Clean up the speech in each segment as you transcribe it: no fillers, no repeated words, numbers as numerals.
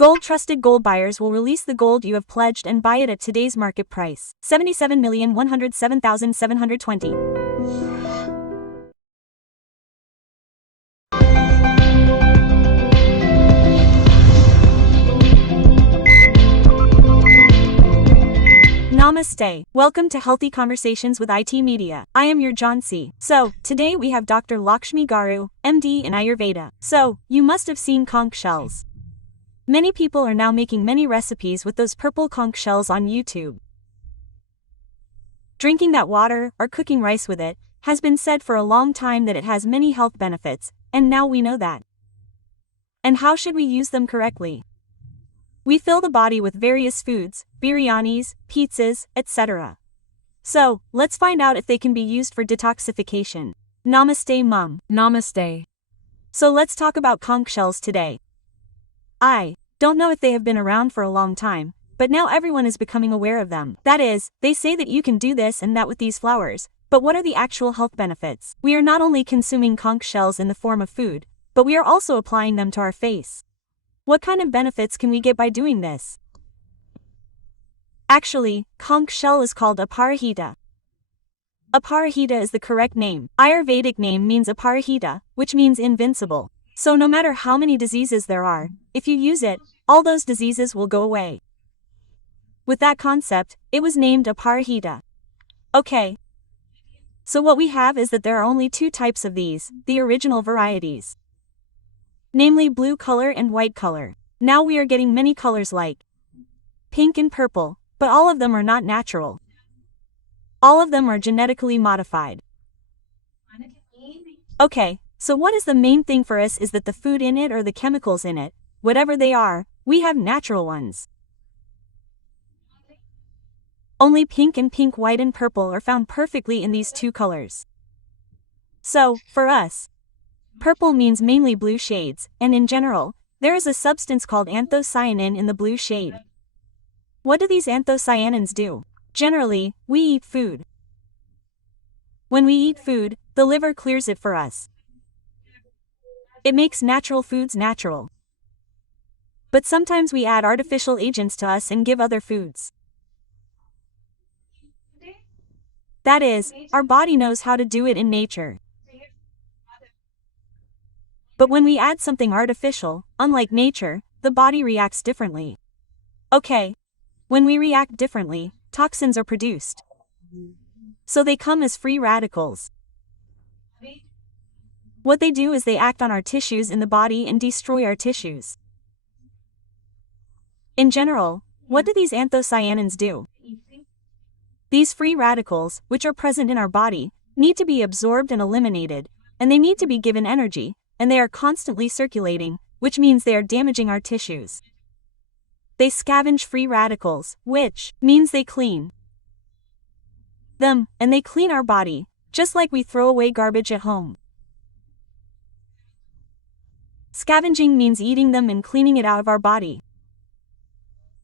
Gold-trusted gold buyers will release the gold you have pledged and buy it at today's market price, 77,107,720. Namaste. Welcome to Healthy Conversations with IT Media. I am your Jhansi. So, today we have Dr. Lakshmi Garu, MD in Ayurveda. So, you must have seen conch shells. Many people are now making many recipes with those purple conch shells on YouTube. Drinking that water, or cooking rice with it, has been said for a long time that it has many health benefits, and now we know that. And how should we use them correctly? We fill the body with various foods, biryanis, pizzas, etc. So, let's find out if they can be used for detoxification. Namaste, Mum. Namaste. So let's talk about conch shells today. I don't know if they have been around for a long time, but now everyone is becoming aware of them. That is, they say that you can do this and that with these flowers, but what are the actual health benefits? We are not only consuming conch shells in the form of food, but we are also applying them to our face. What kind of benefits can we get by doing this? Actually, conch shell is called aparahita. Aparahita is the correct name. Ayurvedic name means aparahita, which means invincible. So no matter how many diseases there are, if you use it, all those diseases will go away. With that concept, it was named aparahita. Okay. So what we have is that there are only two types of these, the original varieties. Namely blue color and white color. Now we are getting many colors like pink and purple, but all of them are not natural. All of them are genetically modified. Okay. So what is the main thing for us is that the food in it or the chemicals in it, whatever they are, we have natural ones. Only pink and pink, white and purple are found perfectly in these two colors. So, for us, purple means mainly blue shades, and in general, there is a substance called anthocyanin in the blue shade. What do these anthocyanins do? Generally, we eat food. When we eat food, the liver clears it for us. It makes natural foods natural. But sometimes we add artificial agents to us and give other foods. That is, our body knows how to do it in nature. But when we add something artificial, unlike nature, the body reacts differently. Okay. When we react differently, toxins are produced. So they come as free radicals. What they do is they act on our tissues in the body and destroy our tissues. In general, what do these anthocyanins do? These free radicals, which are present in our body, need to be absorbed and eliminated, and they need to be given energy, and they are constantly circulating, which means they are damaging our tissues. They scavenge free radicals, which means they clean them, and they clean our body, just like we throw away garbage at home. Scavenging means eating them and cleaning it out of our body.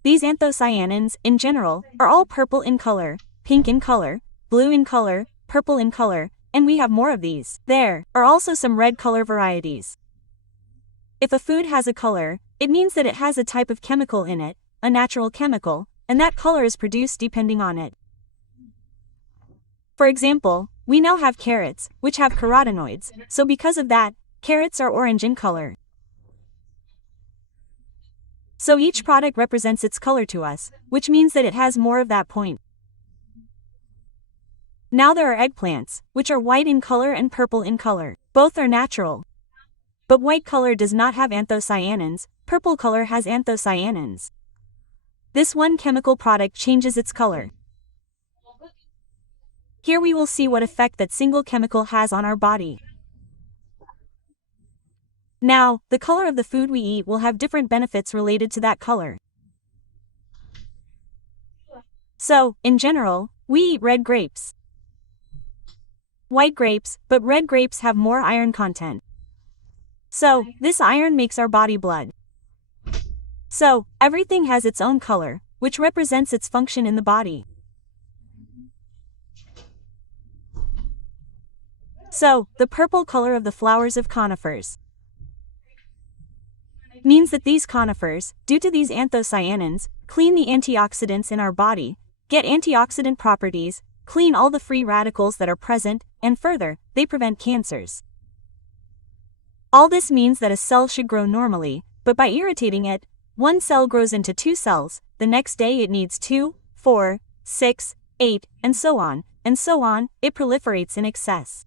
These anthocyanins, in general, are all purple in color, pink in color, blue in color, purple in color, and we have more of these. There are also some red color varieties. If a food has a color, it means that it has a type of chemical in it, a natural chemical, and that color is produced depending on it. For example, we now have carrots, which have carotenoids, so because of that, carrots are orange in color. So each product represents its color to us, which means that it has more of that point. Now there are eggplants, which are white in color and purple in color. Both are natural. But white color does not have anthocyanins, purple color has anthocyanins. This one chemical product changes its color. Here we will see what effect that single chemical has on our body. Now, the color of the food we eat will have different benefits related to that color. So, in general, we eat red grapes, white grapes, but red grapes have more iron content. So, this iron makes our body blood. So, everything has its own color, which represents its function in the body. So, the purple color of the flowers of conifers. means that these conifers, due to these anthocyanins, clean the antioxidants in our body, get antioxidant properties, clean all the free radicals that are present, and further, they prevent cancers. All this means that a cell should grow normally, but by irritating it, one cell grows into 2 cells, the next day it needs 2, 4, 6, 8, and so on, it proliferates in excess.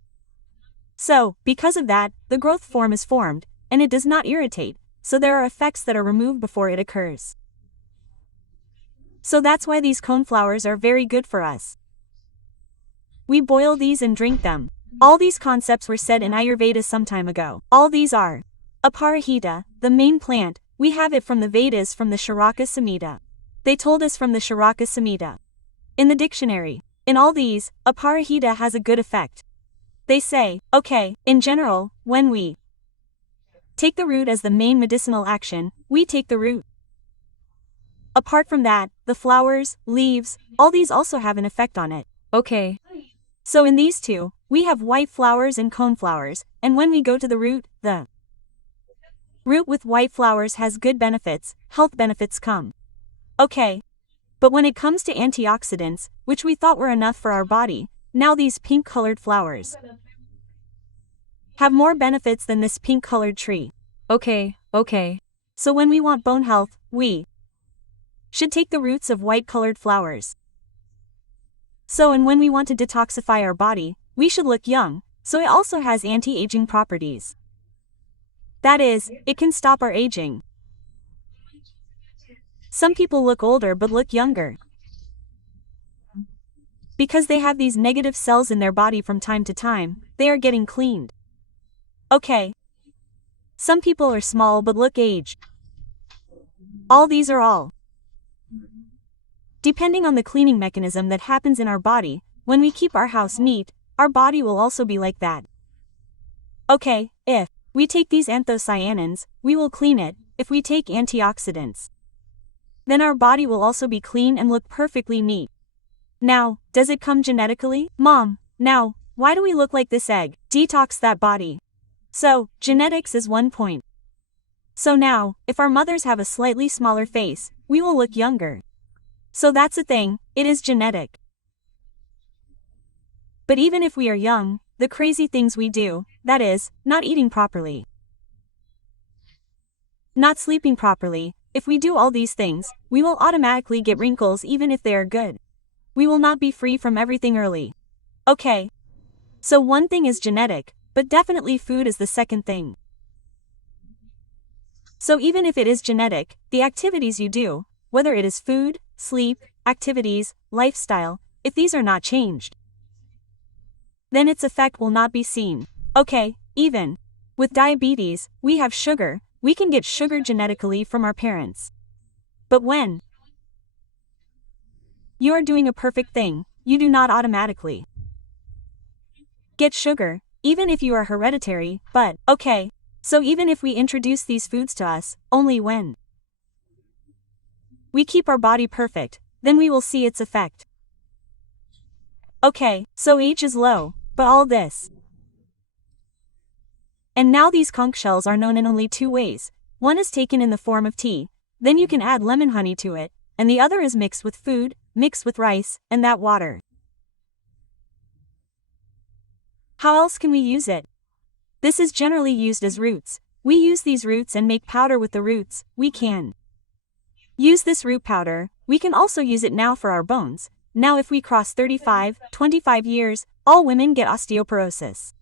So, because of that, the growth form is formed, and it does not irritate, so there are effects that are removed before it occurs. So that's why these coneflowers are very good for us. We boil these and drink them. All these concepts were said in Ayurveda some time ago. All these are Aparahita, the main plant, we have it from the Vedas from the Charaka Samhita. They told us from the Charaka Samhita. In the dictionary, in all these, Aparahita has a good effect. They say, okay, in general, when we take the root as the main medicinal action, we take the root. Apart from that, the flowers, leaves, all these also have an effect on it. Okay. So in these two, we have white flowers and coneflowers, and when we go to the root with white flowers has good benefits, health benefits come. Okay. But when it comes to antioxidants, which we thought were enough for our body, now these pink-colored flowers have more benefits than this pink-colored tree. Okay. So when we want bone health, we should take the roots of white-colored flowers. So and when we want to detoxify our body, we should look young, so it also has anti-aging properties. That is, it can stop our aging. Some people look older but look younger because they have these negative cells in their body from time to time, they are getting cleaned. Okay. Some people are small but look aged. All these are all depending on the cleaning mechanism that happens in our body. When we keep our house neat, our body will also be like that. Okay, if we take these anthocyanins, we will clean it. If we take antioxidants, then our body will also be clean and look perfectly neat. Now, does it come genetically? Mom, now, why do we look like this egg? Detox that body. So, genetics is one point. So now, if our mothers have a slightly smaller face, we will look younger. So that's a thing, it is genetic. But even if we are young, the crazy things we do, that is, not eating properly, not sleeping properly, if we do all these things, we will automatically get wrinkles even if they are good. We will not be free from everything early. Okay. So one thing is genetic, but definitely food is the second thing. So even if it is genetic, the activities you do, whether it is food, sleep, activities, lifestyle, if these are not changed, then its effect will not be seen. Okay, even with diabetes, we have sugar, we can get sugar genetically from our parents. But when you are doing a perfect thing, you do not automatically get sugar, even if you are hereditary, but, okay, so even if we introduce these foods to us, only when we keep our body perfect, then we will see its effect. Okay, so age is low, but all this. And now these conch shells are known in only 2 ways. One is taken in the form of tea, then you can add lemon honey to it, and the other is mixed with food, mixed with rice, and that water. How else can we use it? This is generally used as roots. We use these roots and make powder with the roots. We can use this root powder. We can also use it now for our bones. Now if we cross 35, 25 years, all women get osteoporosis.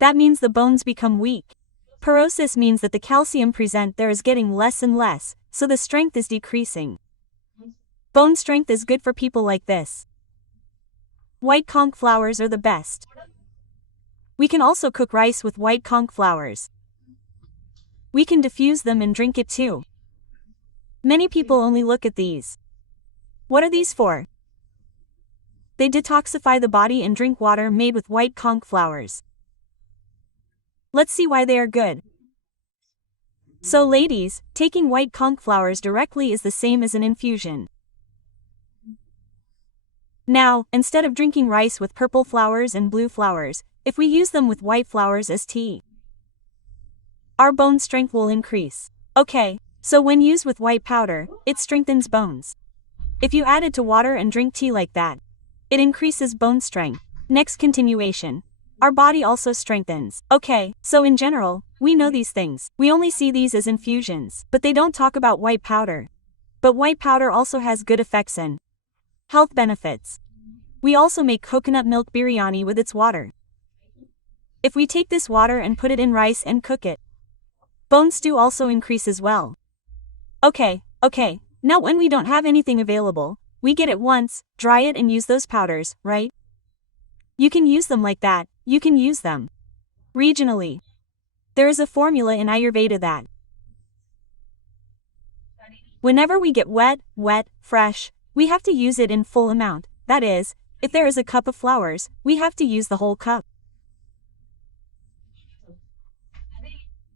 That means the bones become weak. Porosis means that the calcium present there is getting less and less, so the strength is decreasing. Bone strength is good for people like this. White conch flowers are the best. We can also cook rice with white conch flowers. We can diffuse them and drink it too. Many people only look at these. What are these for? They detoxify the body and drink water made with white conch flowers. Let's see why they are good. So ladies, taking white conch flowers directly is the same as an infusion. Now, instead of drinking rice with purple flowers and blue flowers, if we use them with white flowers as tea, our bone strength will increase. Okay, so when used with white powder, it strengthens bones. If you add it to water and drink tea like that, it increases bone strength. Next continuation. Our body also strengthens. Okay, so in general, we know these things. We only see these as infusions, but they don't talk about white powder. But white powder also has good effects and health benefits. We also make coconut milk biryani with its water. If we take this water and put it in rice and cook it, bone stew also increase as well. Okay, now when we don't have anything available, we get it once, dry it and use those powders, right? You can use them like that, you can use them regionally. There is a formula in Ayurveda that whenever we get wet, fresh, we have to use it in full amount. That is, if there is a cup of flowers, we have to use the whole cup.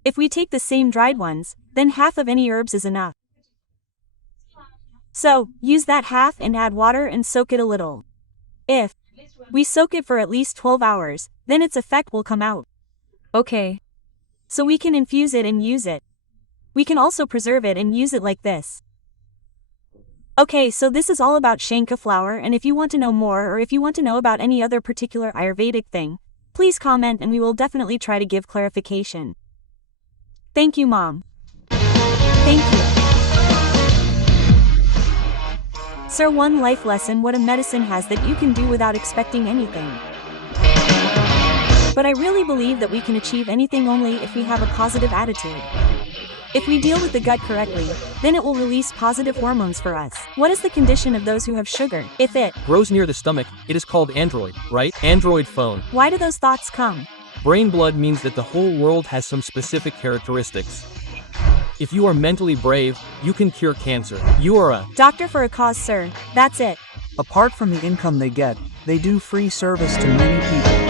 If we take the same dried ones, then half of any herbs is enough. So, use that half and add water and soak it a little. If we soak it for at least 12 hours, then its effect will come out. Okay. So we can infuse it and use it. We can also preserve it and use it like this. Okay, so this is all about Shankhu flower, and if you want to know more or if you want to know about any other particular Ayurvedic thing, please comment and we will definitely try to give clarification. Thank you, Mom. Thank you. Sir, one life lesson: what a medicine has that you can do without expecting anything. But I really believe that we can achieve anything only if we have a positive attitude. If we deal with the gut correctly, then it will release positive hormones for us. What is the condition of those who have sugar? If it grows near the stomach, it is called android, right? Android phone. Why do those thoughts come? Brain blood means that the whole world has some specific characteristics. If you are mentally brave, you can cure cancer. You are a doctor for a cause, sir. That's it. Apart from the income they get, they do free service to many people.